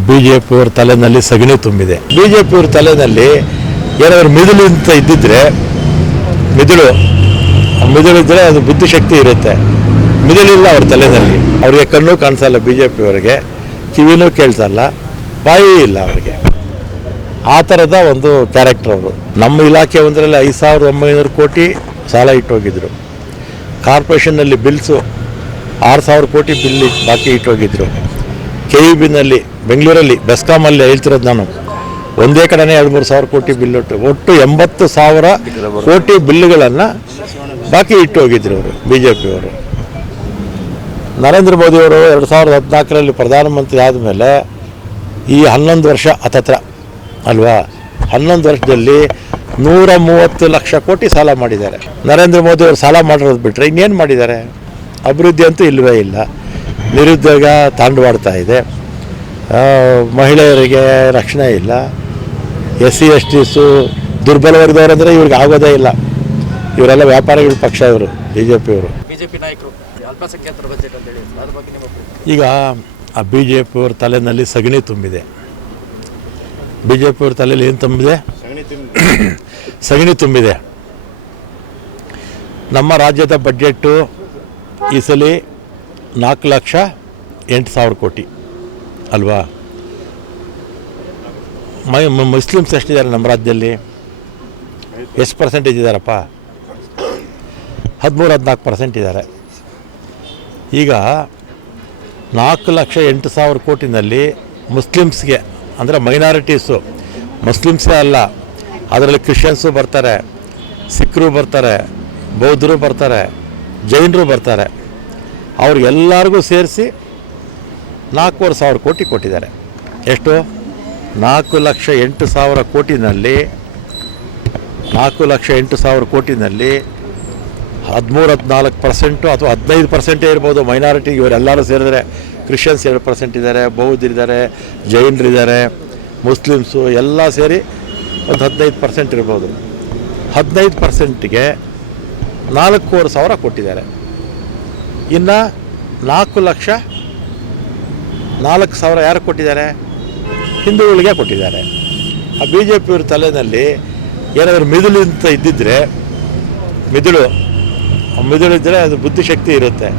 B J ಪಿಯವ್ರ ತಲೆನಲ್ಲಿ ಸಗಣಿ ತುಂಬಿದೆ. B J ಪಿಯವ್ರ ತಲೆನಲ್ಲಿ ಏನಾದ್ರು ಮಿದುಳು ಅಂತ ಇದ್ದಿದ್ರೆ, ಮಿದುಳು ಮಿದುಳು ಇದ್ದರೆ ಅದು ಬುದ್ಧಿಶಕ್ತಿ ಇರುತ್ತೆ. ಮಿದುಳಿಲ್ಲ ಅವ್ರ ತಲೆನಲ್ಲಿ. ಅವ್ರಿಗೆ ಕಣ್ಣು ಕಾಣಿಸಲ್ಲ ಬಿ ಜೆ ಕಿವಿನೂ ಕೇಳ್ತಲ್ಲ ಬಾಯಿ ಇಲ್ಲ ಅವ್ರಿಗೆ. ಆ ಥರದ ಒಂದು ಕ್ಯಾರೆಕ್ಟರ್ ಅವರು. ನಮ್ಮ ಇಲಾಖೆ ಒಂದರಲ್ಲಿ ಐದು ಸಾವಿರದ ಒಂಬೈನೂರು ಕೋಟಿ ಸಾಲ ಇಟ್ಟೋಗಿದ್ರು. ಕಾರ್ಪೊರೇಷನ್ನಲ್ಲಿ ಬಿಲ್ಸು ಆರು ಸಾವಿರ ಕೋಟಿ ಬಿಲ್ ಬಾಕಿ ಇಟ್ಟೋಗಿದ್ರು. ಕೆ ಇ ಬಿನಲ್ಲಿ ಬೆಂಗಳೂರಲ್ಲಿ ಬೆಸ್ಕಾಮಲ್ಲಿ ಹೇಳ್ತಿರೋದು ನಾನು. ಒಂದೇ ಕಡೆನೇ ಎರಡು ಮೂರು ಸಾವಿರ ಕೋಟಿ ಬಿಲ್ ಒಟ್ಟು ಎಂಬತ್ತು ಸಾವಿರ ಕೋಟಿ ಬಿಲ್ಗಳನ್ನು ಬಾಕಿ ಇಟ್ಟು ಹೋಗಿದ್ರು ಅವರು ಬಿ ಜೆ ಪಿಯವರು ನರೇಂದ್ರ ಮೋದಿಯವರು ಎರಡು ಸಾವಿರದ ಹದಿನಾಲ್ಕರಲ್ಲಿ ಪ್ರಧಾನಮಂತ್ರಿ ಆದಮೇಲೆ ಈ ಹನ್ನೊಂದು ವರ್ಷ ಹತ್ತತ್ರ ಅಲ್ವಾ? ಹನ್ನೊಂದು ವರ್ಷದಲ್ಲಿ ನೂರ ಮೂವತ್ತು ಲಕ್ಷ ಕೋಟಿ ಸಾಲ ಮಾಡಿದ್ದಾರೆ. ನರೇಂದ್ರ ಮೋದಿಯವರು ಸಾಲ ಮಾಡಿರೋದು ಬಿಟ್ಟರೆ ಇನ್ನೇನು ಮಾಡಿದ್ದಾರೆ? ಅಭಿವೃದ್ಧಿ ಅಂತೂ ಇಲ್ಲವೇ ಇಲ್ಲ. ನಿರುದ್ಯೋಗ ತಾಂಡವಾಡ್ತಾ ಇದೆ. ಮಹಿಳೆಯರಿಗೆ ರಕ್ಷಣೆ ಇಲ್ಲ. ಎಸ್ ಸಿ ಎಸ್ ಟಿಸು ದುರ್ಬಲ ವರ್ಗದವರಂದರೆ ಇವ್ರಿಗೆ ಆಗೋದೇ ಇಲ್ಲ. ಇವರೆಲ್ಲ ವ್ಯಾಪಾರಿಗಳ ಪಕ್ಷ ಇವರು ಬಿ ಜೆ ಪಿಯವರು ಬಿಜೆಪಿ ನಾಯಕರು ಅಲ್ಪಸಂಖ್ಯಾತರ ಬಜೆಟ್ ಅಂತ ಹೇಳಿ ಅದ್ರ ಬಗ್ಗೆ ನಿಮ್ಮ ಈಗ ಆ ಬಿ ಜೆ ಪಿಯವ್ರ ತಲೆನಲ್ಲಿ ಸಗಣಿ ತುಂಬಿದೆ. ಬಿ ಜೆ ಪಿಯವ್ರ ತಲೆಯಲ್ಲಿ ಏನು ತುಂಬಿದೆ? ಸಗಣಿ ತುಂಬಿದೆ. ನಮ್ಮ ರಾಜ್ಯದ ಬಜೆಟ್ಟು ಈ ಸಲ ನಾಲ್ಕು ಲಕ್ಷ ಎಂಟು ಸಾವಿರ ಕೋಟಿ. ಅಲ್ವಾ? ಮೈ ಮುಸ್ಲಿಮ್ಸ್ ಎಷ್ಟಿದ್ದಾರೆ ನಮ್ಮ ರಾಜ್ಯದಲ್ಲಿ? ಎಷ್ಟು ಪರ್ಸೆಂಟೇಜ್ ಇದ್ದಾರಪ್ಪ? ಹದಿಮೂರು, ಹದಿನಾಲ್ಕು ಪರ್ಸೆಂಟ್ ಇದ್ದಾರೆ. ಈಗ ನಾಲ್ಕು ಲಕ್ಷ ಎಂಟು ಸಾವಿರ ಕೋಟಿನಲ್ಲಿ ಮುಸ್ಲಿಮ್ಸ್ಗೆ, ಅಂದರೆ ಮೈನಾರಿಟೀಸು ಮುಸ್ಲಿಮ್ಸೇ ಅಲ್ಲ, ಅದರಲ್ಲಿ ಕ್ರಿಶ್ಚಿಯನ್ಸು ಬರ್ತಾರೆ ಸಿಖ್ರು ಬರ್ತಾರೆ, ಬೌದ್ಧರು ಬರ್ತಾರೆ, ಜೈನರು ಬರ್ತಾರೆ. ಅವ್ರಿಗೆಲ್ಲರಿಗೂ ಸೇರಿಸಿ ನಾಲ್ಕೂವರೆ ಸಾವಿರ ಕೋಟಿ ಕೊಟ್ಟಿದ್ದಾರೆ. ಎಷ್ಟು? ನಾಲ್ಕು ಲಕ್ಷ ಎಂಟು ಸಾವಿರ ಕೋಟಿನಲ್ಲಿ, ನಾಲ್ಕು ಲಕ್ಷ ಎಂಟು ಸಾವಿರ ಕೋಟಿನಲ್ಲಿ ಹದಿಮೂರು, ಹದಿನಾಲ್ಕು ಪರ್ಸೆಂಟು ಅಥವಾ ಹದಿನೈದು ಪರ್ಸೆಂಟೇ ಇರ್ಬೋದು. ಮೈನಾರಿಟಿ ಇವರೆಲ್ಲರೂ ಸೇರಿದರೆ ಕ್ರಿಶ್ಚಿಯನ್ಸ್ ಎರಡು ಪರ್ಸೆಂಟ್ ಇದ್ದಾರೆ ಬೌದ್ಧರಿದ್ದಾರೆ ಜೈನರಿದ್ದಾರೆ ಮುಸ್ಲಿಮ್ಸು ಎಲ್ಲ ಸೇರಿ ಒಂದು ಹದಿನೈದು ಪರ್ಸೆಂಟ್ ಇರ್ಬೋದು. ಹದಿನೈದು ಪರ್ಸೆಂಟಿಗೆ ನಾಲ್ಕೂವರೆ ಸಾವಿರ ಕೊಟ್ಟಿದ್ದಾರೆ. ಇನ್ನು ನಾಲ್ಕು ಲಕ್ಷ ನಾಲ್ಕು ಸಾವಿರ ಯಾರು ಕೊಟ್ಟಿದ್ದಾರೆ? ಹಿಂದೂಗಳಿಗೆ ಕೊಟ್ಟಿದ್ದಾರೆ. ಆ ಬಿ ಜೆ ಪಿಯವ್ರ ತಲೆಯಲ್ಲಿ ಏನಾದರೂ ಮಿದುಳು ಅಂತ ಇದ್ದಿದ್ದರೆ ಮಿದುಳು, ಆ ಇದ್ದರೆ ಅದು ಬುದ್ಧಿಶಕ್ತಿ ಇರುತ್ತೆ.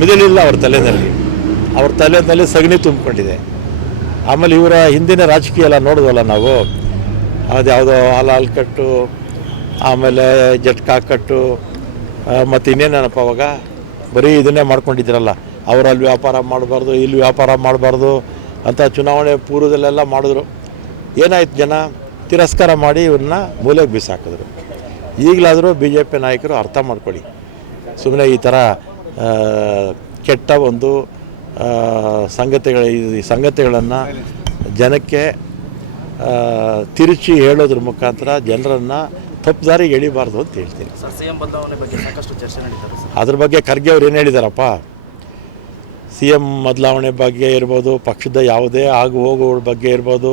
ಮಿದುಳಿಲ್ಲ ಅವ್ರ ತಲೆಯಲ್ಲಿ ಅವ್ರ ತಲೆಯಲ್ಲಿ ಸಗಣಿ ತುಂಬಿಕೊಂಡಿದೆ. ಆಮೇಲೆ ಇವರ ಹಿಂದಿನ ರಾಜಕೀಯ ಎಲ್ಲ ನೋಡಿದ್ವಲ್ಲ ನಾವು? ಅದು ಯಾವುದೋ ಹಾಲು ಕಟ್ಟು, ಆಮೇಲೆ ಜಟ್ಕಾ ಕಟ್ಟು ಮತ್ತು ಇನ್ನೇನಪ್ಪ ಅವಾಗ? ಬರೀ ಇದನ್ನೇ ಮಾಡ್ಕೊಂಡಿದ್ರಲ್ಲ ಅವರಲ್ಲಿ ವ್ಯಾಪಾರ ಮಾಡಬಾರ್ದು ಇಲ್ಲಿ ವ್ಯಾಪಾರ ಮಾಡಬಾರ್ದು ಅಂತ ಚುನಾವಣೆ ಪೂರ್ವದಲ್ಲೆಲ್ಲ ಮಾಡಿದ್ರು. ಏನಾಯ್ತು ಜನ? ತಿರಸ್ಕಾರ ಮಾಡಿ ಇವ್ರನ್ನ ಮೂಲೆಗೆ ಬಿಸಾಕಿದ್ರು. ಈಗಲಾದರೂ ಬಿ ಜೆ ಪಿ ನಾಯಕರು ಅರ್ಥ ಮಾಡ್ಕೊಳ್ಳಿ. ಸುಮ್ಮನೆ ಈ ಥರ ಕೆಟ್ಟ ಒಂದು ಸಂಗತಿಗಳು ಈ ಸಂಗತಿಗಳನ್ನು ಜನಕ್ಕೆ ತಿರುಚಿ ಹೇಳೋದ್ರ ಮುಖಾಂತರ ಜನರನ್ನು ತಪ್ಪು ದಾರಿಗೆ ಎಳಿಬಾರ್ದು ಅಂತ ಹೇಳ್ತೀನಿ. ಅದ್ರ ಬಗ್ಗೆ ಖರ್ಗೆ ಅವ್ರು ಏನು ಹೇಳಿದಾರಪ್ಪ? ಸಿ ಎಂ ಬದಲಾವಣೆ ಬಗ್ಗೆ ಇರ್ಬೋದು ಪಕ್ಷದ ಯಾವುದೇ ಆಗು ಹೋಗುಗಳ ಬಗ್ಗೆ ಇರ್ಬೋದು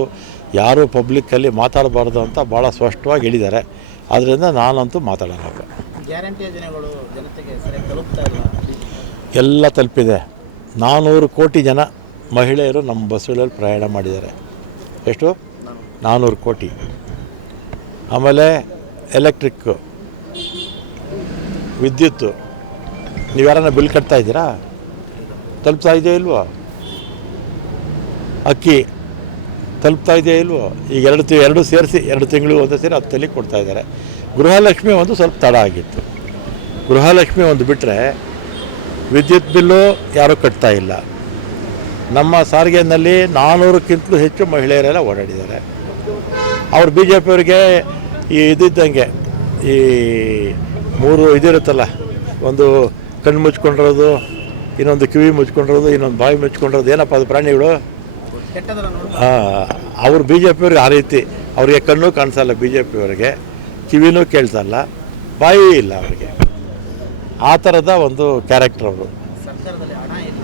ಯಾರೂ ಪಬ್ಲಿಕ್ಕಲ್ಲಿ ಮಾತಾಡಬಾರ್ದು ಅಂತ ಭಾಳ ಸ್ಪಷ್ಟವಾಗಿ ಹೇಳಿದ್ದಾರೆ. ಆದ್ದರಿಂದ ನಾನಂತೂ ಮಾತಾಡೋಲ್ಲ ಎಲ್ಲ ತಲುಪಿದೆ. ನಾನ್ನೂರು ಕೋಟಿ ಜನ ಮಹಿಳೆಯರು ನಮ್ಮ ಬಸ್ಸುಗಳಲ್ಲಿ ಪ್ರಯಾಣ ಮಾಡಿದ್ದಾರೆ. ಎಷ್ಟು? ನಾನ್ನೂರು ಕೋಟಿ. ಆಮೇಲೆ ಎಲೆಕ್ಟ್ರಿಕ್ಕು ವಿದ್ಯುತ್ತು ನೀವು ಯಾರನ್ನ ಬಿಲ್ ಕಟ್ತಾ ಇದ್ದೀರಾ? ತಲುಪ್ತಾ ಇದೆಯಾ ಇಲ್ವೋ? ಅಕ್ಕಿ ತಲುಪ್ತಾ ಇದೆಯಾ ಇಲ್ವೋ? ಈಗ ಎರಡು ಎರಡು ಸೇರಿಸಿ ಎರಡು ತಿಂಗಳು ಒಂದು ಸೇರಿ ಹತ್ತು ತಲೆ ಕೊಡ್ತಾ ಇದ್ದಾರೆ. ಗೃಹಲಕ್ಷ್ಮಿ ಒಂದು ಸ್ವಲ್ಪ ತಡ ಆಗಿತ್ತು. ಗೃಹಲಕ್ಷ್ಮಿ ಒಂದು ಬಿಟ್ಟರೆ ವಿದ್ಯುತ್ ಬಿಲ್ಲು ಯಾರೂ ಕಟ್ತಾ ಇಲ್ಲ. ನಮ್ಮ ಸಾರಿಗೆನಲ್ಲಿ ನಾನ್ನೂರಕ್ಕಿಂತಲೂ ಹೆಚ್ಚು ಮಹಿಳೆಯರೆಲ್ಲ ಓಡಾಡಿದ್ದಾರೆ. ಅವ್ರು ಬಿ ಜೆ ಪಿಯವ್ರಿಗೆ ಈ ಇದ್ದಿದ್ದಂಗೆ ಈ ಮೂರು ಇದಿರುತ್ತಲ್ಲ, ಒಂದು ಕಣ್ಣು ಮುಚ್ಕೊಂಡಿರೋದು ಇನ್ನೊಂದು ಕಿವಿ ಮುಚ್ಕೊಂಡಿರೋದು ಇನ್ನೊಂದು ಬಾಯಿ ಮುಚ್ಕೊಂಡಿರೋದು. ಏನಪ್ಪ ಅದು ಪ್ರಾಣಿಗಳು ಕೆಟ್ಟದರ ನೋಡಿ. ಆ, ಅವ್ರು ಬಿ ಜೆ ಪಿಯವ್ರಿಗೆ ಆ ರೀತಿ ಅವ್ರಿಗೆ ಕಣ್ಣು ಕಾಣಿಸಲ್ಲ ಬಿ ಜೆ ಪಿಯವರಿಗೆ ಕಿವಿನೂ ಕೇಳ್ತಲ್ಲ ಬಾಯಿ ಇಲ್ಲ ಅವರಿಗೆ. ಆ ಥರದ ಒಂದು ಕ್ಯಾರೆಕ್ಟರ್ ಅವರು. ಸರ್ಕಾರದಲ್ಲಿ ಹಣ ಇಲ್ಲ.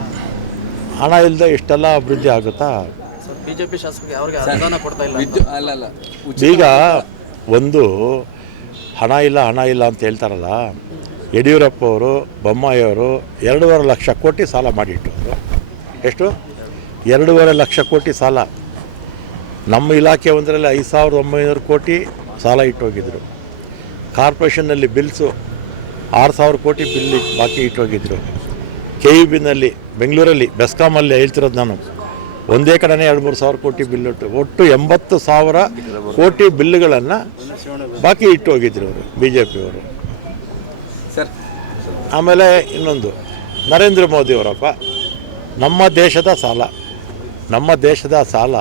ಹಣ ಇಲ್ಲದೆ ಇಷ್ಟೆಲ್ಲ ಅಭಿವೃದ್ಧಿ ಆಗುತ್ತಾ? ಬಿಜೆಪಿ ಈಗ ಒಂದು ಹಣ ಇಲ್ಲ ಹಣ ಇಲ್ಲ ಅಂತ ಹೇಳ್ತಾರಲ್ಲ ಯಡಿಯೂರಪ್ಪ ಅವರು ಬೊಮ್ಮಾಯಿಯವರು ಎರಡೂವರೆ ಲಕ್ಷ ಕೋಟಿ ಸಾಲ ಮಾಡಿಟ್ಟರು ಎಷ್ಟು? ಎರಡೂವರೆ ಲಕ್ಷ ಕೋಟಿ ಸಾಲ. ನಮ್ಮ ಇಲಾಖೆ ಒಂದರಲ್ಲಿ ಐದು ಸಾವಿರದ ಒಂಬೈನೂರು ಕೋಟಿ ಸಾಲ ಇಟ್ಟೋಗಿದ್ರು. ಕಾರ್ಪೊರೇಷನ್ನಲ್ಲಿ ಬಿಲ್ಸು ಆರು ಸಾವಿರ ಕೋಟಿ ಬಿಲ್ ಬಾಕಿ ಇಟ್ಟೋಗಿದ್ದರು ಕೆ ಯು ಬಿನಲ್ಲಿ ಬೆಂಗಳೂರಲ್ಲಿ ಬೆಸ್ಕಾಮಲ್ಲಿ ಹೇಳ್ತಿರೋದು ನಾನು. ಒಂದೇ ಕಡೆನೇ ಎರಡು ಮೂರು ಸಾವಿರ ಕೋಟಿ ಬಿಲ್ ಇಟ್ಟು, ಒಟ್ಟು ಎಂಬತ್ತು ಸಾವಿರ ಕೋಟಿ ಬಿಲ್ಲುಗಳನ್ನು ಬಾಕಿ ಇಟ್ಟು ಹೋಗಿದ್ರು ಅವರು ಬಿ ಜೆ ಪಿಯವರು ಸರ್. ಆಮೇಲೆ ಇನ್ನೊಂದು, ನರೇಂದ್ರ ಮೋದಿಯವರಪ್ಪ ನಮ್ಮ ದೇಶದ ಸಾಲ, ನಮ್ಮ ದೇಶದ ಸಾಲ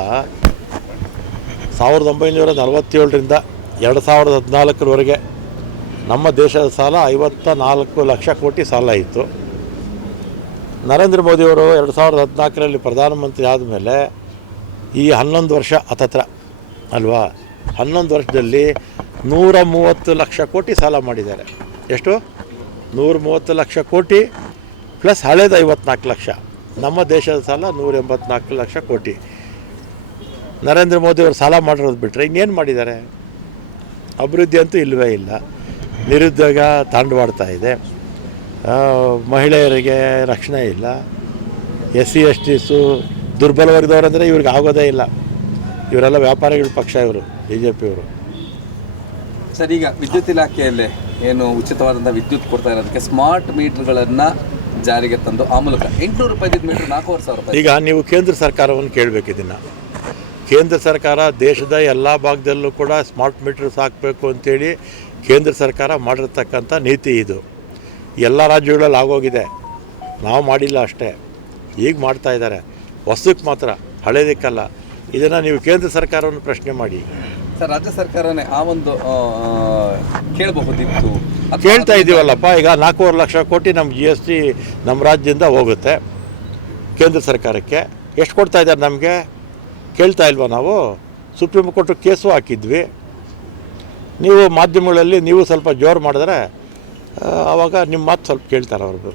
ಸಾವಿರದ ಒಂಬೈನೂರ ನಲವತ್ತೇಳರಿಂದ ಎರಡು ಸಾವಿರದ ಹದಿನಾಲ್ಕರವರೆಗೆ ನಮ್ಮ ದೇಶದ ಸಾಲ ಐವತ್ತ ನಾಲ್ಕು ಲಕ್ಷ ಕೋಟಿ ಸಾಲ ಇತ್ತು. ನರೇಂದ್ರ ಮೋದಿಯವರು ಎರಡು ಸಾವಿರದ ಹದಿನಾಲ್ಕರಲ್ಲಿ ಪ್ರಧಾನಮಂತ್ರಿ ಆದಮೇಲೆ ಈ ಹನ್ನೊಂದು ವರ್ಷ ಹತ್ತತ್ರ ಅಲ್ವಾ, ಹನ್ನೊಂದು ವರ್ಷದಲ್ಲಿ ನೂರ ಮೂವತ್ತು ಲಕ್ಷ ಕೋಟಿ ಸಾಲ ಮಾಡಿದ್ದಾರೆ. ಎಷ್ಟು? ನೂರ ಮೂವತ್ತು ಲಕ್ಷ ಕೋಟಿ, ಪ್ಲಸ್ ಹಳೇದು ಐವತ್ನಾಲ್ಕು ಲಕ್ಷ. ನಮ್ಮ ದೇಶದ ಸಾಲ ನೂರ ಎಂಬತ್ನಾಲ್ಕು ಲಕ್ಷ ಕೋಟಿ. ನರೇಂದ್ರ ಮೋದಿ ಅವರು ಸಾಲ ಮಾಡಿರೋದು ಬಿಟ್ಟರೆ ಇನ್ನೇನು ಮಾಡಿದ್ದಾರೆ? ಅಭಿವೃದ್ಧಿ ಅಂತೂ ಇಲ್ಲವೇ ಇಲ್ಲ. ನಿರುದ್ಯೋಗ ತಾಂಡವಾಡ್ತಾ ಇದೆ. ಮಹಿಳೆಯರಿಗೆ ರಕ್ಷಣೆ ಇಲ್ಲ. ಎಸ್ ಸಿ ಎಸ್ ಟಿಸು ದುರ್ಬಲ ವರ್ಗದವರಂದರೆ ಇವ್ರಿಗೆ ಆಗೋದೇ ಇಲ್ಲ. ಇವರೆಲ್ಲ ವ್ಯಾಪಾರಿಗಳ ಪಕ್ಷ ಇವರು ಬಿ ಜೆ ಪಿಯವರು ಸರ್, ಈಗ ವಿದ್ಯುತ್ ಇಲಾಖೆಯಲ್ಲಿ ಏನು ಉಚಿತವಾದಂಥ ವಿದ್ಯುತ್ ಕೊಡ್ತಾ ಇರೋದಕ್ಕೆ ಸ್ಮಾರ್ಟ್ ಮೀಟರ್ಗಳನ್ನು ಜಾರಿಗೆ ತಂದು ಆ ಮೂಲಕ ಎಂಟುನೂರು ರೂಪಾಯಿ ಮೀಟರ್ ನಾಲ್ಕೂವರೆ ಸಾವಿರ ರೂಪಾಯಿ. ಈಗ ನೀವು ಕೇಂದ್ರ ಸರ್ಕಾರವನ್ನು ಕೇಳಬೇಕು ಇದನ್ನು. ಕೇಂದ್ರ ಸರ್ಕಾರ ದೇಶದ ಎಲ್ಲ ಭಾಗದಲ್ಲೂ ಕೂಡ ಸ್ಮಾರ್ಟ್ ಮೀಟರ್ಸ್ ಹಾಕಬೇಕು ಅಂತೇಳಿ ಕೇಂದ್ರ ಸರ್ಕಾರ ಮಾಡಿರ್ತಕ್ಕಂಥ ನೀತಿ ಇದು. ಎಲ್ಲ ರಾಜ್ಯಗಳಲ್ಲಿ ಆಗೋಗಿದೆ. ನಾವು ಮಾಡಿಲ್ಲ ಅಷ್ಟೇ. ಈಗ ಮಾಡ್ತಾ ಇದ್ದಾರೆ. ಹೊಸಕ್ಕೆ ಮಾತ್ರ, ಹಳೇದಕ್ಕಲ್ಲ. ಇದನ್ನು ನೀವು ಕೇಂದ್ರ ಸರ್ಕಾರವನ್ನು ಪ್ರಶ್ನೆ ಮಾಡಿ. ಸರ್ ರಾಜ್ಯ ಸರ್ಕಾರನೇ ಆ ಒಂದು ಕೇಳಬಹುದಿತ್ತು? ಕೇಳ್ತಾ ಇದ್ದೀವಲ್ಲಪ್ಪ ಈಗ ನಾಲ್ಕೂವರೆ ಲಕ್ಷ ಕೋಟಿ ನಮ್ಮ ಜಿ ಎಸ್ ಟಿ ನಮ್ಮ ರಾಜ್ಯದಿಂದ ಹೋಗುತ್ತೆ ಕೇಂದ್ರ ಸರ್ಕಾರಕ್ಕೆ. ಎಷ್ಟು ಕೊಡ್ತಾ ಇದ್ದಾರೆ ನಮಗೆ? ಕೇಳ್ತಾ ಇಲ್ವಾ ನಾವು? ಸುಪ್ರೀಂ ಕೋರ್ಟ್ ಕೇಸು ಹಾಕಿದ್ವಿ. ನೀವು ಮಾಧ್ಯಮಗಳಲ್ಲಿ ನೀವು ಸ್ವಲ್ಪ ಜೋರು ಮಾಡಿದ್ರೆ ಆವಾಗ ನಿಮ್ಮ ಮಾತು ಸ್ವಲ್ಪ ಕೇಳ್ತಾರೆ ಅವ್ರದ್ದು.